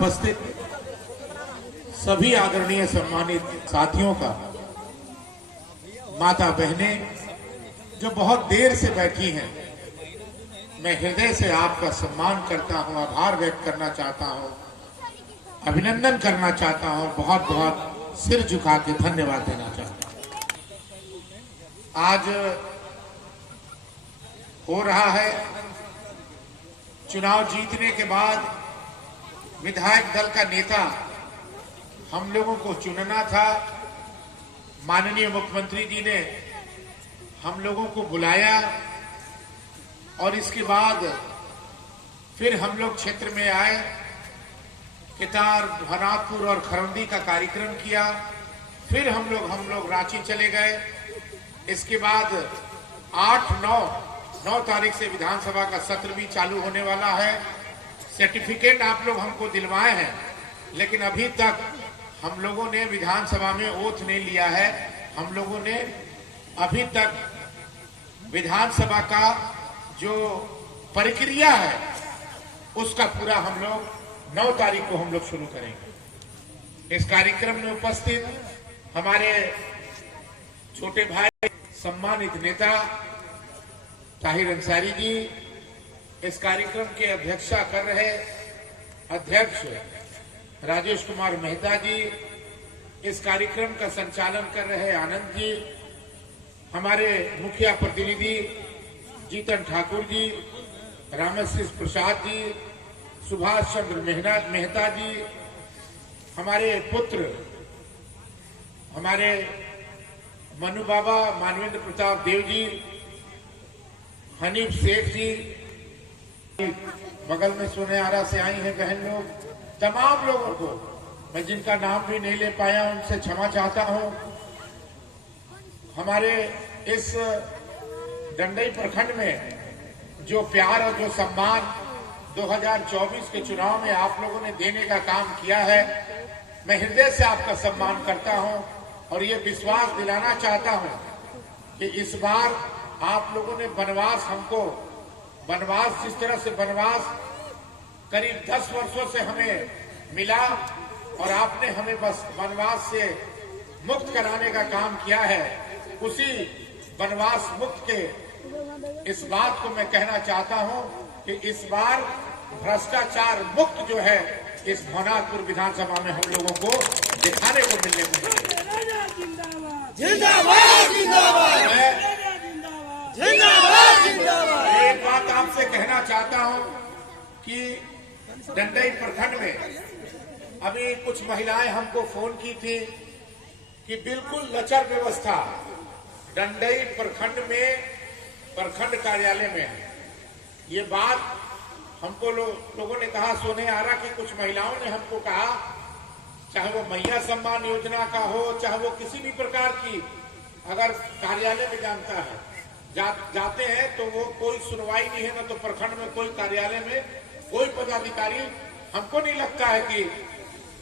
उपस्थित सभी आदरणीय सम्मानित साथियों का, माता बहनें जो बहुत देर से बैठी हैं, मैं हृदय से आपका सम्मान करता हूं, आभार व्यक्त करना चाहता हूं, अभिनंदन करना चाहता हूं, बहुत बहुत सिर झुका के धन्यवाद देना चाहता हूं। आज हो रहा है चुनाव जीतने के बाद विधायक दल का नेता हम लोगों को चुनना था। माननीय मुख्यमंत्री जी ने हम लोगों को बुलाया और इसके बाद फिर हम लोग क्षेत्र में आए, कितार, भनातपुर और खरौंदी का कार्यक्रम किया। फिर हम लोग रांची चले गए। इसके बाद 8-9 तारीख से विधानसभा का सत्र भी चालू होने वाला है। सर्टिफिकेट आप लोग हमको दिलवाए हैं, लेकिन अभी तक हम लोगों ने विधानसभा में ओथ नहीं लिया है। हम लोगों ने अभी तक विधानसभा का जो प्रक्रिया है उसका पूरा हम लोग 9 तारीख को हम लोग शुरू करेंगे। इस कार्यक्रम में उपस्थित हमारे छोटे भाई सम्मानित नेता ताहिर अंसारी जी, इस कार्यक्रम के अध्यक्षता कर रहे अध्यक्ष राजेश कुमार मेहता जी, इस कार्यक्रम का संचालन कर रहे आनंद जी, हमारे मुखिया प्रतिनिधि जीतन ठाकुर जी, रामश्री प्रसाद जी, सुभाष चंद्र मेहता जी, हमारे पुत्र हमारे मनु बाबा मानवेंद्र प्रताप देव जी, हनीफ शेख जी, बगल में सोनेआरा से आई हैं बहन लोग, तमाम लोगों को मैं जिनका नाम भी नहीं ले पाया उनसे क्षमा चाहता हूं। हमारे इस डंडई प्रखंड में जो प्यार और जो सम्मान 2024 के चुनाव में आप लोगों ने देने का काम किया है, मैं हृदय से आपका सम्मान करता हूं और ये विश्वास दिलाना चाहता हूं कि इस बार आप लोगों ने वनवास जिस तरह से वनवास करीब 10 वर्षों से हमें मिला और आपने हमें बस वनवास से मुक्त कराने का काम किया है, उसी वनवास मुक्त के इस बात को मैं कहना चाहता हूं कि इस बार भ्रष्टाचार मुक्त जो है इस भवनाथपुर विधानसभा में हम लोगों को दिखाने को मिलने को मिलेगा। एक बात आपसे कहना चाहता हूं कि डंडई प्रखंड में अभी कुछ महिलाएं हमको फोन की थी कि बिल्कुल लचर व्यवस्था डंडई प्रखंड में प्रखंड कार्यालय में है। ये बात हमको लोगों ने कहा, सोनेआरा की कुछ महिलाओं ने हमको कहा, चाहे वो मैया सम्मान योजना का हो, चाहे वो किसी भी प्रकार की अगर कार्यालय में जानता है जाते हैं तो वो कोई सुनवाई नहीं है, ना तो प्रखंड में कोई कार्यालय में कोई पदाधिकारी हमको नहीं लगता है कि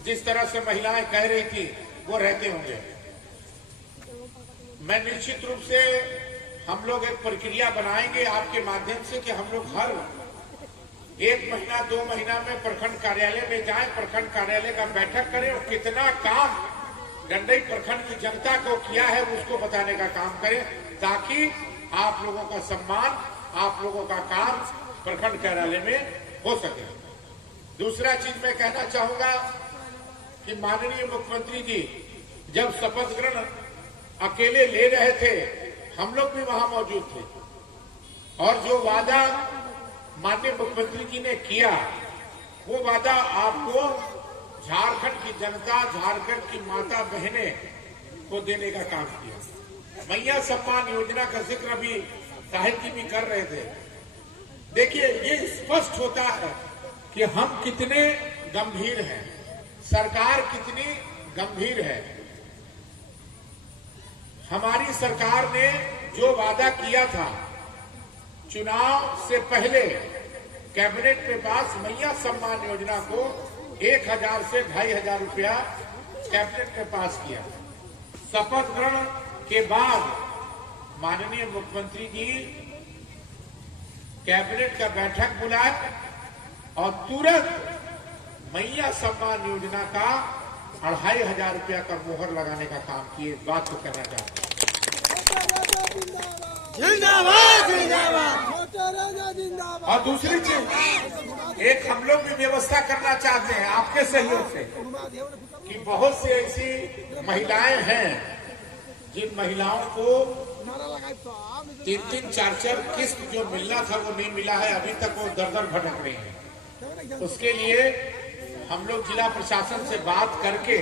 जिस तरह से महिलाएं कह रही थी वो रहते होंगे। मैं निश्चित रूप से हम लोग एक प्रक्रिया बनाएंगे आपके माध्यम से कि हम लोग हर 1 महीना 2 महीना में प्रखंड कार्यालय में जाएं, प्रखंड कार्यालय का बैठक करें और कितना काम डंडई प्रखंड की जनता को किया है उसको बताने का काम करें, ताकि आप लोगों का सम्मान, आप लोगों का काम प्रखंड कार्यालय में हो सके। दूसरा चीज मैं कहना चाहूंगा कि माननीय मुख्यमंत्री जी जब शपथ ग्रहण अकेले ले रहे थे, हम लोग भी वहां मौजूद थे और जो वादा माननीय मुख्यमंत्री जी ने किया वो वादा आपको झारखंड की जनता, झारखंड की माता बहनें को देने का काम किया। मैया सम्मान योजना का जिक्र अभी ताहिर जी भी कर रहे थे। देखिए, ये स्पष्ट होता है कि हम कितने गंभीर हैं, सरकार कितनी गंभीर है। हमारी सरकार ने जो वादा किया था चुनाव से पहले, कैबिनेट के पास मैया सम्मान योजना को 1000 से 2500 रुपया कैबिनेट के पास किया। शपथ ग्रहण के बाद माननीय मुख्यमंत्री जी कैबिनेट का बैठक बुलाए और तुरंत मैया सम्मान योजना का 2500 रुपया का मोहर लगाने का काम किए। इस बात को कहना चाहते हैं। जिंदाबाद जिंदाबाद जिंदाबाद। और दूसरी चीज, एक हम लोग भी व्यवस्था करना चाहते हैं आपके सहयोग से कि बहुत सी ऐसी महिलाएं हैं जिन महिलाओं को 3-3, 4-4 किस्त जो मिलना था वो नहीं मिला है, अभी तक वो दर दर भटक रही है। उसके लिए हम लोग जिला प्रशासन से बात करके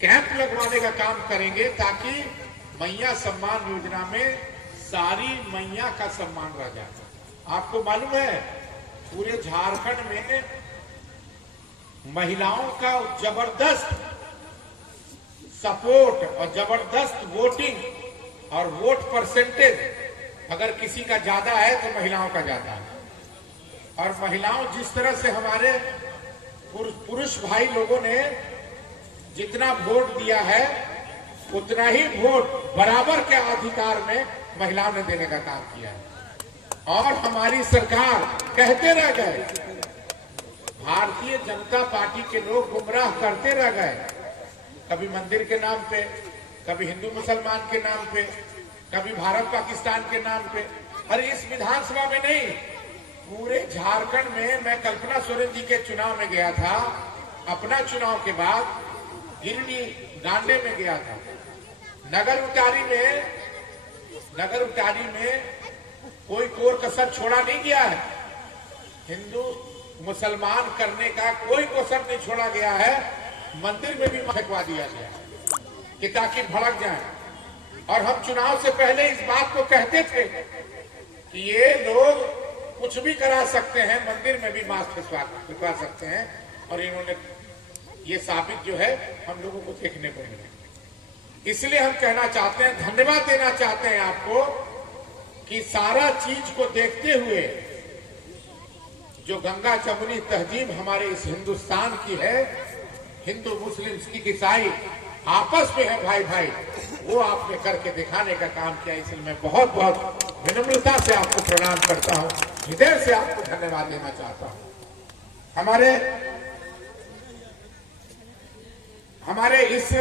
कैंप लगवाने का काम करेंगे ताकि मैया सम्मान योजना में सारी मैया का सम्मान रह जाए। आपको मालूम है पूरे झारखंड में महिलाओं का जबरदस्त सपोर्ट और जबरदस्त वोटिंग और वोट परसेंटेज अगर किसी का ज्यादा है तो महिलाओं का ज्यादा है। और महिलाओं जिस तरह से हमारे पुरुष भाई लोगों ने जितना वोट दिया है उतना ही वोट बराबर के अधिकार में महिलाओं ने देने का काम किया है। और हमारी सरकार कहते रह गए, भारतीय जनता पार्टी के लोग गुमराह करते रह गए, कभी मंदिर के नाम पे, कभी हिंदू मुसलमान के नाम पे, कभी भारत पाकिस्तान के नाम पे। अरे इस विधानसभा में नहीं, पूरे झारखंड में मैं कल्पना सोरेन जी के चुनाव में गया था, अपना चुनाव के बाद गिरिडीह गांडे में गया था, नगर उतारी में कोई कोर कसर छोड़ा नहीं गया है। हिंदू मुसलमान करने का कोई कसर नहीं छोड़ा गया है। मंदिर में भी फेंकवा दिया गया कि ताकि भड़क जाए। और हम चुनाव से पहले इस बात को कहते थे कि ये लोग कुछ भी करा सकते हैं, मंदिर में भी मास्क फिसवा सकते हैं। और इन्होंने ये साबित जो है हम लोगों को देखने को मिला। इसलिए हम कहना चाहते हैं, धन्यवाद देना चाहते हैं आपको कि सारा चीज को देखते हुए जो गंगा जमुनी तहजीब हमारे इस हिंदुस्तान की है, हिंदू मुस्लिम सिख ईसाई आपस में है भाई भाई, वो आपने करके दिखाने का काम किया। इसलिए मैं बहुत बहुत विनम्रता से आपको प्रणाम करता हूं, हृदय से आपको धन्यवाद देना चाहता हूं। हमारे इस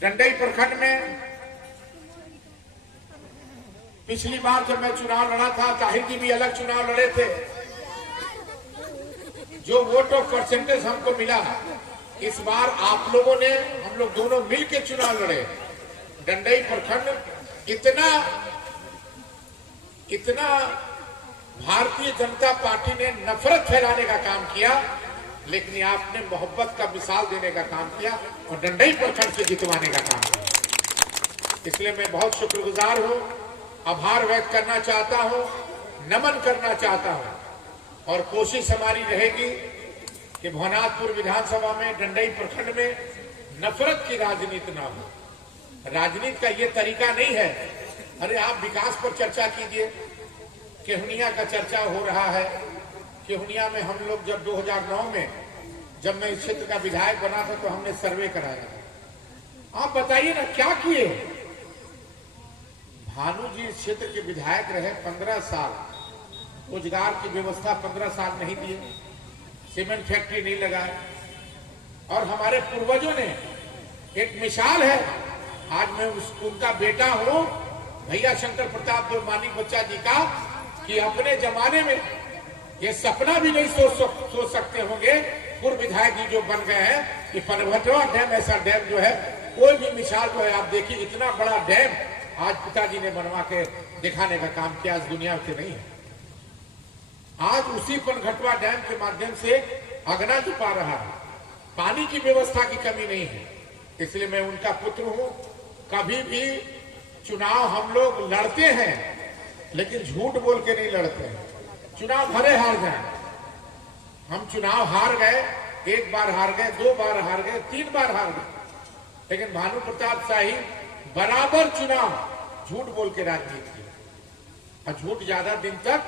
डंडई प्रखंड में पिछली बार जब मैं चुनाव लड़ा था, ताहिर जी भी अलग चुनाव लड़े थे, जो वोट ऑफ परसेंटेज हमको मिला, इस बार आप लोगों ने, हम लोग दोनों मिलकर चुनाव लड़े। डंडई प्रखंड इतना भारतीय जनता पार्टी ने नफरत फैलाने का काम किया, लेकिन आपने मोहब्बत का मिसाल देने का काम किया और डंडई प्रखंड से जितवाने का काम किया। इसलिए मैं बहुत शुक्रगुजार हूं, आभार व्यक्त करना चाहता हूं, नमन करना चाहता हूं। और कोशिश हमारी रहेगी कि भवनाथपुर विधानसभा में, डंडई प्रखंड में नफरत की राजनीति ना हो। राजनीति का ये तरीका नहीं है। अरे आप विकास पर चर्चा कीजिए, केहुनिया का चर्चा हो रहा है। केहुनिया में हम लोग जब 2009 में, जब मैं इस क्षेत्र का विधायक बना था, तो हमने सर्वे कराया। आप बताइए ना क्या किए। भानु जी इस क्षेत्र के विधायक रहे 15 साल, रोजगार की व्यवस्था 15 साल नहीं दिए, सीमेंट फैक्ट्री नहीं लगाए। और हमारे पूर्वजों ने, एक मिसाल है, आज मैं उनका बेटा हूं, भैया शंकर प्रताप देवमानी बच्चा जी का, कि अपने जमाने में ये सपना भी नहीं सोच सकते होंगे पूर्व विधायक जी जो बन गए हैं कि पनभटवा डैम ऐसा डैम जो है, कोई भी मिसाल जो है आप देखिए, इतना बड़ा डैम आज पिताजी ने बनवा के दिखाने का काम किया, आज दुनिया से नहीं है। आज उसी पनघटवा डैम के माध्यम से अगना छुपा रहा है, पानी की व्यवस्था की कमी नहीं है। इसलिए मैं उनका पुत्र हूं। कभी भी चुनाव हम लोग लड़ते हैं, लेकिन झूठ बोल के नहीं लड़ते हैं। चुनाव भले हार जाए, हम चुनाव हार गए, 1 बार हार गए, 2 बार हार गए, 3 बार हार गए, लेकिन भानु प्रताप शाही बराबर चुनाव झूठ बोल के राजनीति की। और झूठ ज्यादा दिन तक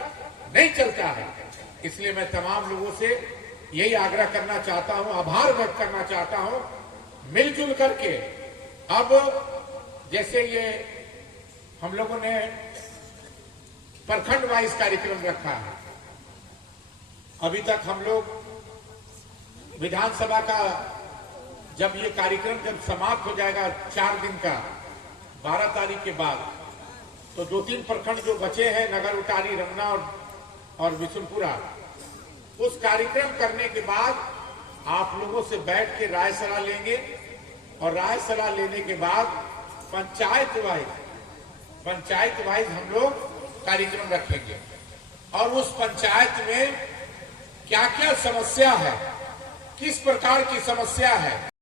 नहीं चलता है। इसलिए मैं तमाम लोगों से यही आग्रह करना चाहता हूं, आभार व्यक्त करना चाहता हूं, मिलजुल करके। अब जैसे ये हम लोगों ने प्रखंड वाइज कार्यक्रम रखा है, अभी तक हम लोग विधानसभा का जब ये कार्यक्रम जब समाप्त हो जाएगा 4 दिन का 12 तारीख के बाद, तो 2-3 प्रखंड जो बचे हैं नगर उटारी, रमना और बिशुनपुरा, उस कार्यक्रम करने के बाद आप लोगों से बैठ के राय सलाह लेंगे और राय सलाह लेने के बाद पंचायत वाइज हम लोग कार्यक्रम रखेंगे और उस पंचायत में क्या क्या समस्या है, किस प्रकार की समस्या है,